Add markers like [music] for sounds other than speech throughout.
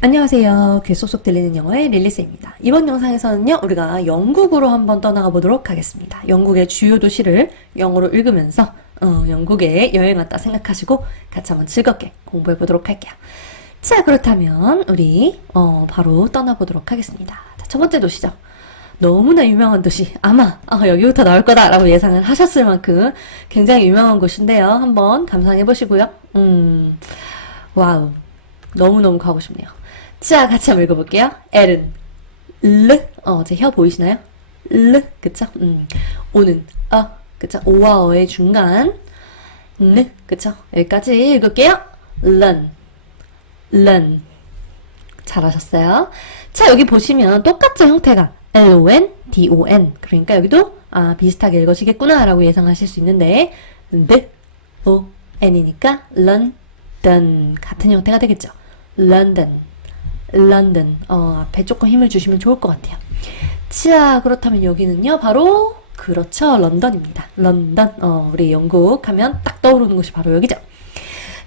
안녕하세요. 귀 쏙쏙 들리는 영어의 릴리스입니다. 이번 영상에서는요, 우리가 영국으로 한번 떠나가 보도록 하겠습니다. 영국의 주요 도시를 영어로 읽으면서, 어, 영국에 여행 왔다 생각하시고 같이 한번 즐겁게 공부해 보도록 할게요. 자, 그렇다면 우리, 어, 바로 떠나보도록 하겠습니다. 자, 첫 번째 도시죠. 너무나 유명한 도시. 아마, 아, 여기부터 나올 거다라고 예상을 하셨을 만큼 굉장히 유명한 곳인데요. 한번 감상해 보시고요. 음, 와우. 너무 너무 가고 싶네요. 자, 같이 한번 읽어볼게요. L은 르, 어, 제 혀 보이시나요? 르, 그쵸? 음, 오는 어, 그쵸? 오와 어의 중간 르, 그쵸? 여기까지 읽을게요. learn, learn. 잘하셨어요. 자, 여기 보시면 똑같죠, 형태가. L-O-N, D-O-N. 그러니까 여기도, 아, 비슷하게 읽어지겠구나, 라고 예상하실 수 있는데, 네, O, N이니까, London. 같은 형태가 되겠죠. London. 어, 앞에 조금 힘을 주시면 좋을 것 같아요. 자, 그렇다면 여기는요, 바로, 그렇죠, 런던입니다. 런던. 어, 우리 영국 하면 딱 떠오르는 곳이 바로 여기죠.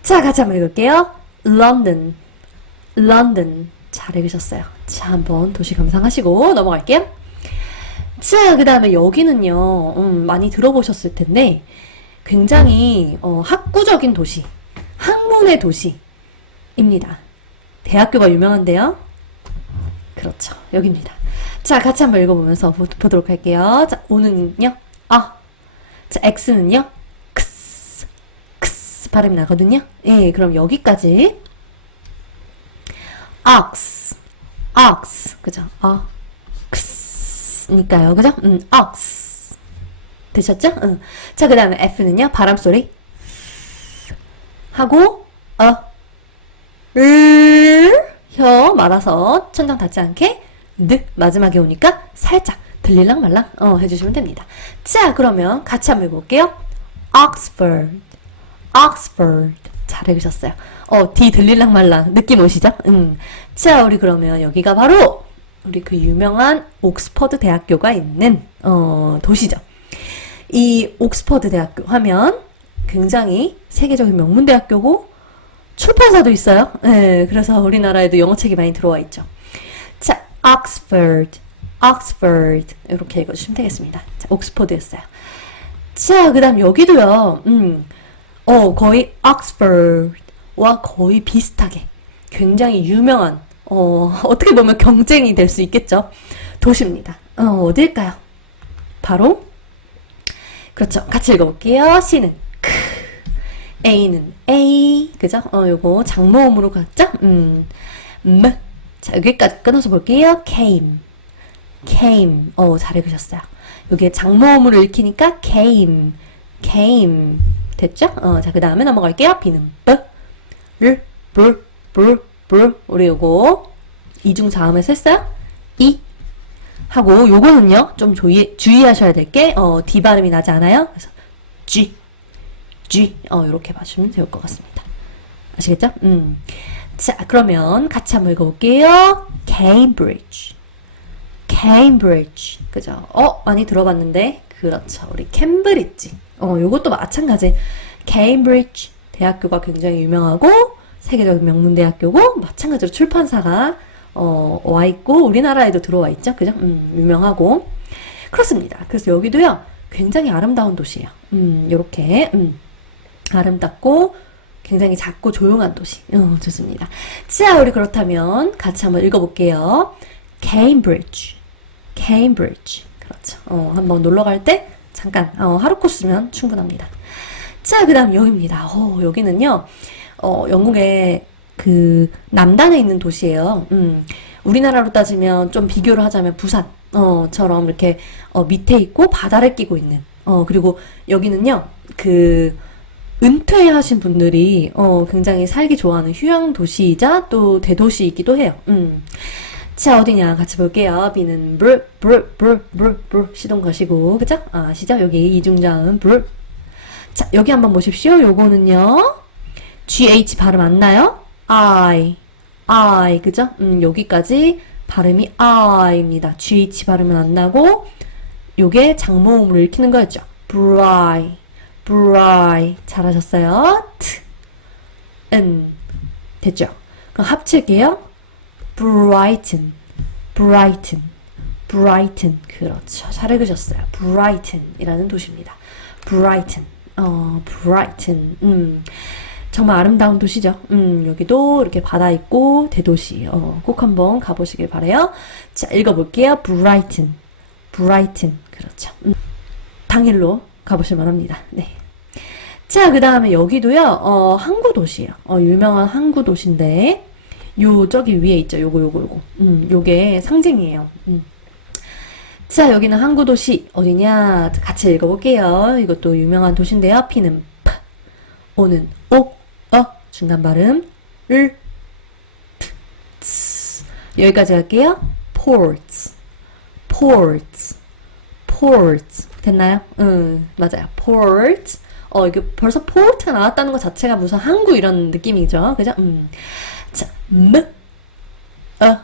자, 같이 한번 읽을게요. London, London. 잘 읽으셨어요. 자, 한번 도시 감상하시고 넘어갈게요. 자, 그 다음에 여기는요, 음, 많이 들어보셨을 텐데, 굉장히, 어, 학구적인 도시, 학문의 도시입니다. 대학교가 유명한데요. 그렇죠. 여기입니다. 자, 같이 한번 읽어보면서 보, 보도록 할게요. 자, 오는요, 아. 자, X는요, 크스, 크스 발음이 나거든요. 예, 그럼 여기까지. ox, ox, 그죠? 어, 크스니까요, 그죠? 음, ox. 되셨죠? 응. 자, 그 다음에 F는요, 바람 소리. 하고, 어, 을, 혀 말아서 천장 닿지 않게, 느, 마지막에 오니까 살짝 들릴랑 말랑, 어, 해주시면 됩니다. 자, 그러면 같이 한번 해볼게요. Oxford, Oxford. 잘 읽으셨어요. 어, D 들릴랑 말랑. 느낌 오시죠? 음. 자, 우리 그러면 여기가 바로 우리 그 유명한 옥스퍼드 대학교가 있는, 어, 도시죠. 이 옥스퍼드 대학교 하면 굉장히 세계적인 명문 대학교고 출판사도 있어요. 네, 그래서 우리나라에도 영어책이 많이 들어와 있죠. 자, Oxford, Oxford 이렇게 읽어주시면 되겠습니다. 자, 옥스퍼드였어요. 자, 그다음 여기도요. 음, 어 거의 Oxford와 거의 비슷하게 굉장히 유명한 어 어떻게 보면 경쟁이 될 수 있겠죠. 도시입니다. 어 어딜까요? 바로 그렇죠. 같이 읽어볼게요. C는 크, A는 A, 그죠? 어, 요거 장모음으로 갔죠? 음, M. 자, 여기까지 끊어서 볼게요. came, came. 어, 잘 읽으셨어요. 여기에 장모음으로 읽히니까 came, came. 됐죠? 어, 자, 그 다음에 넘어갈게요. B는 B, R, B, B, B. 우리 요거 이중 자음에서 했어요? E. 하고 요거는요 좀 주의, 주의하셔야 될 게 어, D 발음이 나지 않아요? 그래서 G, 어 이렇게 봐주면 좋을 것 같습니다. 아시겠죠? 음. 자 그러면 같이 한번 읽어볼게요. Cambridge, Cambridge 그죠? 어 많이 들어봤는데 그렇죠. 우리 캠브리지. 어 요것도 마찬가지. Cambridge 대학교가 굉장히 유명하고 세계적인 명문 대학교고 마찬가지로 출판사가 어, 와 있고 우리나라에도 들어와 있죠. 그죠? 음, 유명하고 그렇습니다. 그래서 여기도요. 굉장히 아름다운 도시예요. 음, 요렇게 음, 아름답고 굉장히 작고 조용한 도시. 어, 좋습니다. 자, 우리 그렇다면 같이 한번 읽어볼게요. Cambridge, Cambridge. 그렇죠. 어, 한번 놀러 갈 때 잠깐 어, 하루 코스면 충분합니다. 자, 그다음 여기입니다. 어, 여기는요. 어, 영국의 그 남단에 있는 도시예요. 음, 우리나라로 따지면 좀 비교를 하자면 부산 어 처럼 이렇게 어, 밑에 있고 바다를 끼고 있는 어 그리고 여기는요 그 은퇴하신 분들이 어 굉장히 살기 좋아하는 휴양 도시이자 또 대도시이기도 해요. 음. 자 어디냐 같이 볼게요. B는 브르 브르 브르 브르 브르 시동 거시고 그죠? 아, 아시죠? 여기 이중자음 브르 자 여기 한번 보십시오. 요거는요 GH 발음 안 나요? I, I, 그죠? 음, 여기까지 발음이 I입니다. GH 발음은 안 나고, 요게 장모음으로 읽히는 거였죠. Bry, Bry. 잘하셨어요. T, N. 됐죠? 그럼 합칠게요. Brighton, Brighton, Brighton. 그렇죠. 잘 읽으셨어요. Brighton이라는 도시입니다. Brighton, 어, Brighton. 음, 정말 아름다운 도시죠. 음, 여기도 이렇게 바다 있고 대도시. 어, 꼭 한번 가보시길 바래요. 자, 읽어볼게요. Brighton, Brighton. 그렇죠. 음, 당일로 가보실 만 합니다. 네. 자, 그 다음에 여기도요, 어, 항구 도시예요. 어, 유명한 항구 도시인데, 요, 저기 위에 있죠. 요거, 요거, 요거. 음, 요게 상징이에요. 음. 자, 여기는 항구 도시. 어디냐? 같이 읽어볼게요. 이것도 유명한 도시인데요. P는 P, O는 O, 어, 중간 발음, 을, T, 츠. 여기까지 할게요. ports, ports, ports. 됐나요? 응, 맞아요. ports. 어, 이게 벌써 포르트가 나왔다는 것 자체가 무슨 항구 이런 느낌이죠. 그죠? 음. 자, M, 어.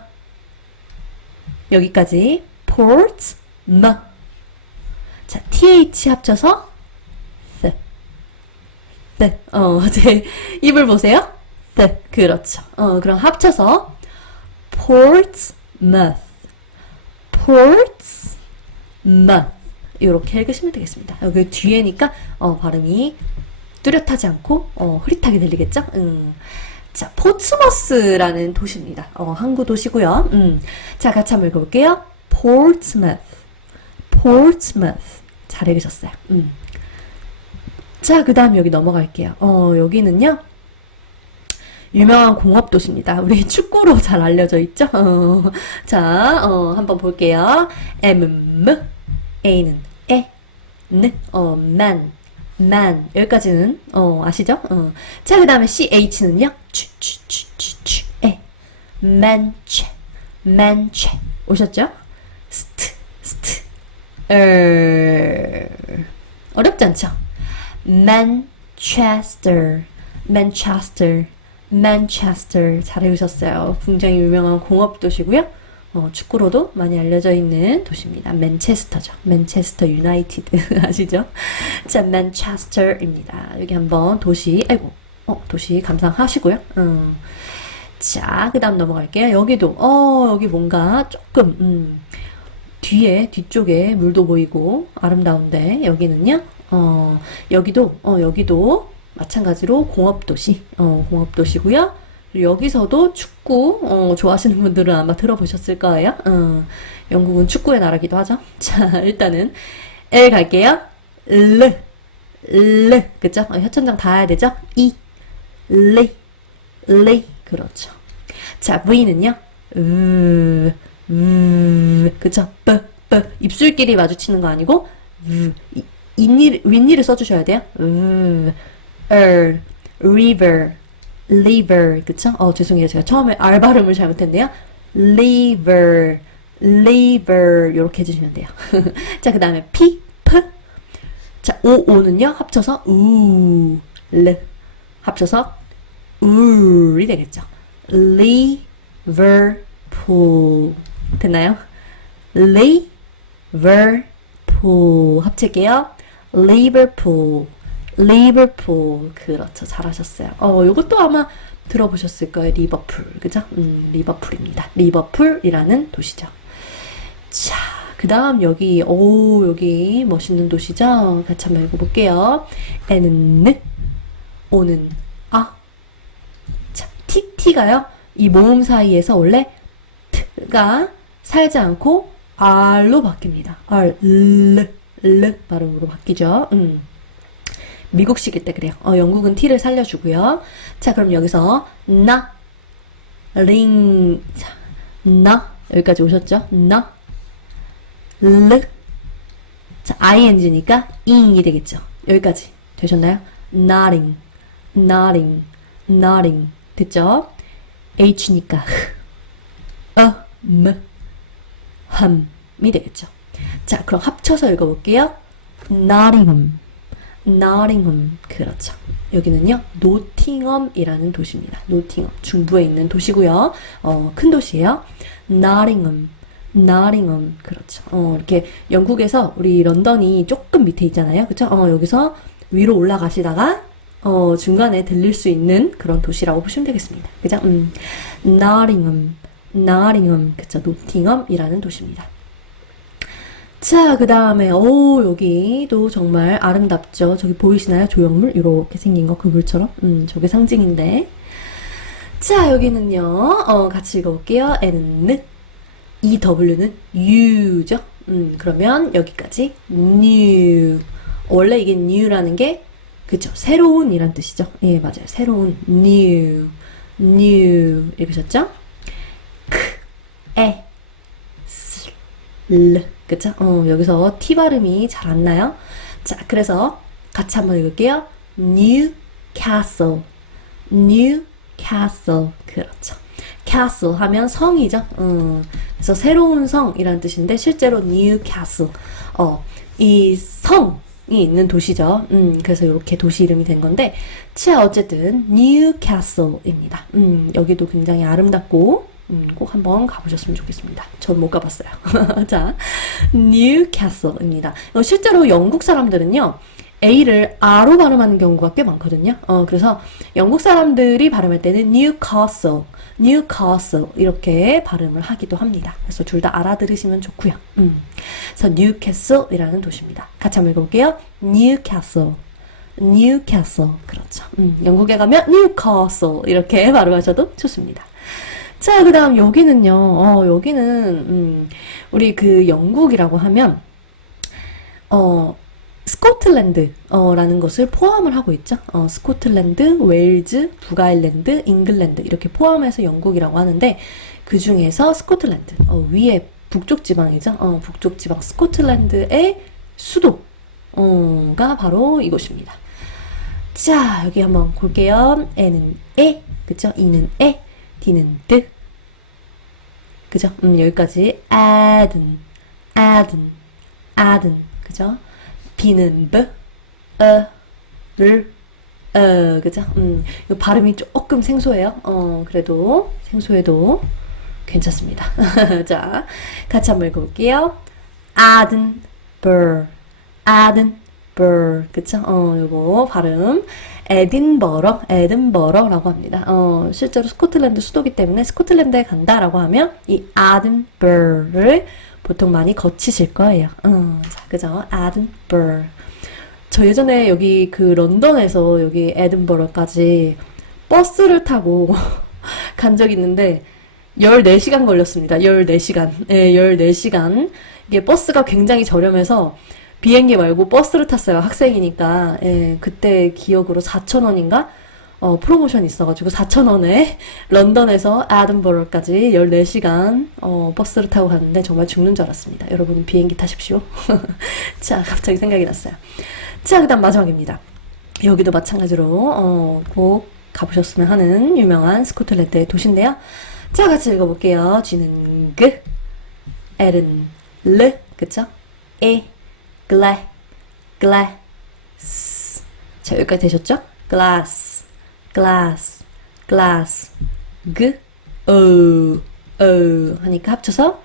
여기까지. port, M. 자, th 합쳐서 th. th. 어, 제 [laughs] 입을 보세요. th. 그렇죠. 어, 그럼 합쳐서. Portsmouth. 이렇게 읽으시면 되겠습니다. 여기 뒤에니까 어, 발음이 뚜렷하지 않고 어, 흐릿하게 들리겠죠? 음. 자, 포츠머스라는 도시입니다. 어, 항구 도시고요. 음. 자, 같이 한번 읽어볼게요. Portsmouth. 잘 읽으셨어요. 음. 자, 그 다음 여기 넘어갈게요. 어, 여기는요. 유명한 공업 도시입니다. 우리 [laughs] 축구로 잘 알려져 있죠? 어, [laughs] 자, 어, 한번 볼게요. M, A는 에, N, 어, man, man. 여기까지는, 어, 아시죠? 어. 자, 그 다음에 CH는요? 추, 추, 추, 추, 추, 에. manche, manche. 오셨죠? 스트, 스트. 어, 어렵지 않죠? Manchester, Manchester, Manchester. 잘 읽으셨어요. 굉장히 유명한 공업 도시고요. 어, 축구로도 많이 알려져 있는 도시입니다. 맨체스터죠. 맨체스터 유나이티드 [laughs] 아시죠? 자, 맨체스터입니다. 여기 한번 도시, 아이고, 어, 도시 감상하시고요. 음. 자, 그 다음 넘어갈게요. 여기도, 어, 여기 뭔가 조금, 음, 뒤에, 뒤쪽에 물도 보이고 아름다운데, 여기는요, 어, 여기도, 어, 여기도 마찬가지로 공업도시, 어, 공업도시고요. 여기서도 축구, 어, 좋아하시는 분들은 아마 들어보셨을 거예요. 어, 영국은 축구의 나라기도 하죠. [laughs] 자, 일단은 L 갈게요. 르, 르, 그죠? 어, 혀천장 닿아야 되죠? 이, 리, 리, 그렇죠. 자, V는요. 으, 으, 그죠? 뿌, 뿌. 입술끼리 마주치는 거 아니고, 으, 이- 윗니를, 써주셔야 돼요. 으, er, river, liver, 그쵸? 어, 죄송해요. 제가 처음에 R 발음을 잘못했네요. liver, liver, 이렇게 해주시면 돼요. [laughs] 자, 그 다음에 P, P. 자, O, O는요, 합쳐서 우, 르. 합쳐서 울이 되겠죠. liverpool. 됐나요? liverpool. 합칠게요. liverpool. 리버풀. 그렇죠. 잘하셨어요. 어 이것도 아마 들어보셨을 거예요. 리버풀. 그죠? 음 리버풀입니다. 리버풀이라는 도시죠. 자그 다음 여기 오 여기 멋있는 도시죠? 같이 한번 읽어볼게요. N은 느 O는 아 자, TT가요. 이 모음 사이에서 원래 T가 살지 않고 R로 바뀝니다. R 르, 르 발음으로 바뀌죠. 음. 미국식일 때 그래요. 어, 영국은 T를 살려주고요. 자, 그럼 여기서 나, 링, 자, 나, 여기까지 오셨죠? 나, 르, 자, ing니까 ing이 되겠죠? 여기까지 되셨나요? nothing, nothing, nothing. 됐죠? h니까 흐, 어, 음, 함이 되겠죠? 자, 그럼 합쳐서 읽어볼게요. Nottingham. Nottingham 그렇죠. 여기는요 노팅엄이라는 도시입니다. 노팅엄 중부에 있는 도시고요. 어, 큰 도시예요. Nottingham, Nottingham 그렇죠. 어, 이렇게 영국에서 우리 런던이 조금 밑에 있잖아요. 그렇죠? 어, 여기서 위로 올라가시다가 어, 중간에 들릴 수 있는 그런 도시라고 보시면 되겠습니다. 그죠? 음, Nottingham, Nottingham, 그쵸, 노팅엄이라는 도시입니다. 자, 그 다음에, 오, 여기도 정말 아름답죠. 저기 보이시나요? 조형물? 이렇게 생긴 거, 그물처럼. 음, 저게 상징인데. 자, 여기는요, 어, 같이 읽어볼게요. N은 느, E, W는 U죠. 음, 그러면 여기까지 new. 원래 이게 new라는 게, 그쵸, 새로운 이란 뜻이죠. 예, 맞아요. 새로운, new, new. 읽으셨죠? 크, 에, 슬, 르. 그쵸? 어, 여기서 T 발음이 잘 안 나요. 자, 그래서 같이 한번 읽을게요. Newcastle. Newcastle. 그렇죠. castle 하면 성이죠. 음, 그래서 새로운 성이라는 뜻인데 실제로 Newcastle. 어, 이 성 이 있는 도시죠. 음, 그래서 이렇게 도시 이름이 된 건데, 자, 어쨌든 Newcastle입니다. 음, 여기도 굉장히 아름답고 음, 꼭 한번 가보셨으면 좋겠습니다. 전 못 가봤어요. [laughs] 자, Newcastle입니다. 어, 실제로 영국 사람들은요, A를 R로 발음하는 경우가 꽤 많거든요. 어, 그래서 영국 사람들이 발음할 때는 Newcastle, Newcastle 이렇게 발음을 하기도 합니다. 그래서 둘 다 알아들으시면 좋고요. 음. 그래서 Newcastle이라는 도시입니다. 같이 한번 읽어볼게요. Newcastle. Newcastle. 그렇죠. 음, 영국에 가면 Newcastle 이렇게 [laughs] 발음하셔도 좋습니다. 자, 그 다음 여기는요, 어, 여기는, 음, 우리 그 영국이라고 하면, 어, 스코틀랜드, 어, 라는 것을 포함을 하고 있죠. 어, 스코틀랜드, 웨일즈, 북아일랜드, 잉글랜드, 이렇게 포함해서 영국이라고 하는데, 그 중에서 스코틀랜드, 어, 위에 북쪽 지방이죠. 어, 북쪽 지방 스코틀랜드의 수도, 어, 가 바로 이곳입니다. 자, 여기 한번 볼게요. N은 에, 그쵸? E는 에, D는 드. 그죠? 음, 여기까지 add은, add은, add은, 그죠? B는 b, 어, 를, 어, 그죠? 음, 이 발음이 조금 생소해요. 어, 그래도 생소해도 괜찮습니다. [laughs] 자, 같이 한번 읽어볼게요. add은, burr, add은, burr, 그쵸? 어, 요거 발음. 에딘버러, 에든버러라고 합니다. 어, 실제로 스코틀랜드 수도기 때문에 스코틀랜드에 간다라고 하면 이 아든버를 보통 많이 거치실 거예요. 어, 자, 그죠? 아든버. 저 예전에 여기 그 런던에서 여기 에든버러까지 버스를 타고 [laughs] 간 적이 있는데 14시간 걸렸습니다. 14시간. 예, 14시간. 이게 버스가 굉장히 저렴해서 비행기 말고 버스를 탔어요. 학생이니까. 예, 그때 기억으로 4,000원인가? 어, 프로모션 있어가지고 4,000원에 [laughs] 런던에서 아든버러까지 14시간 어, 버스를 타고 갔는데 정말 죽는 줄 알았습니다. 여러분 비행기 타십시오. [laughs] 자, 갑자기 생각이 났어요. 자, 그 다음 마지막입니다. 여기도 마찬가지로 어, 꼭 가보셨으면 하는 유명한 스코틀랜드의 도시인데요. 자, 같이 읽어볼게요. G는 그, L은 르, 그쵸? 에, 글래, glass. 자, 여기까지 되셨죠? glass, glass, glass. 그, 어, 어 하니까 합쳐서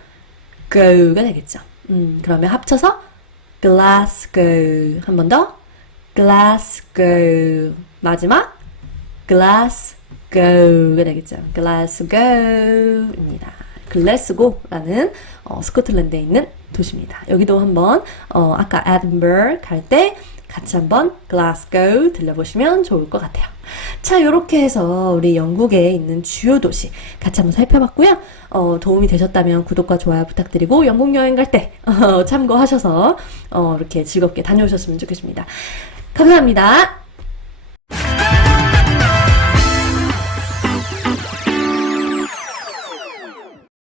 go가 되겠죠. 음, 그러면 합쳐서 Glasgow. 한 번 더. Glasgow. 마지막 Glasgow가 되겠죠. Glasgow입니다. 글래스고라는 어, 스코틀랜드에 있는 도시입니다. 여기도 한번 어, 아까 에든버러 갈때 같이 한번 글라스고 들려보시면 좋을 것 같아요. 자, 이렇게 해서 우리 영국에 있는 주요 도시 같이 한번 살펴봤고요. 어, 도움이 되셨다면 구독과 좋아요 부탁드리고 영국 여행 갈때 어, 참고하셔서 어, 이렇게 즐겁게 다녀오셨으면 좋겠습니다. 감사합니다.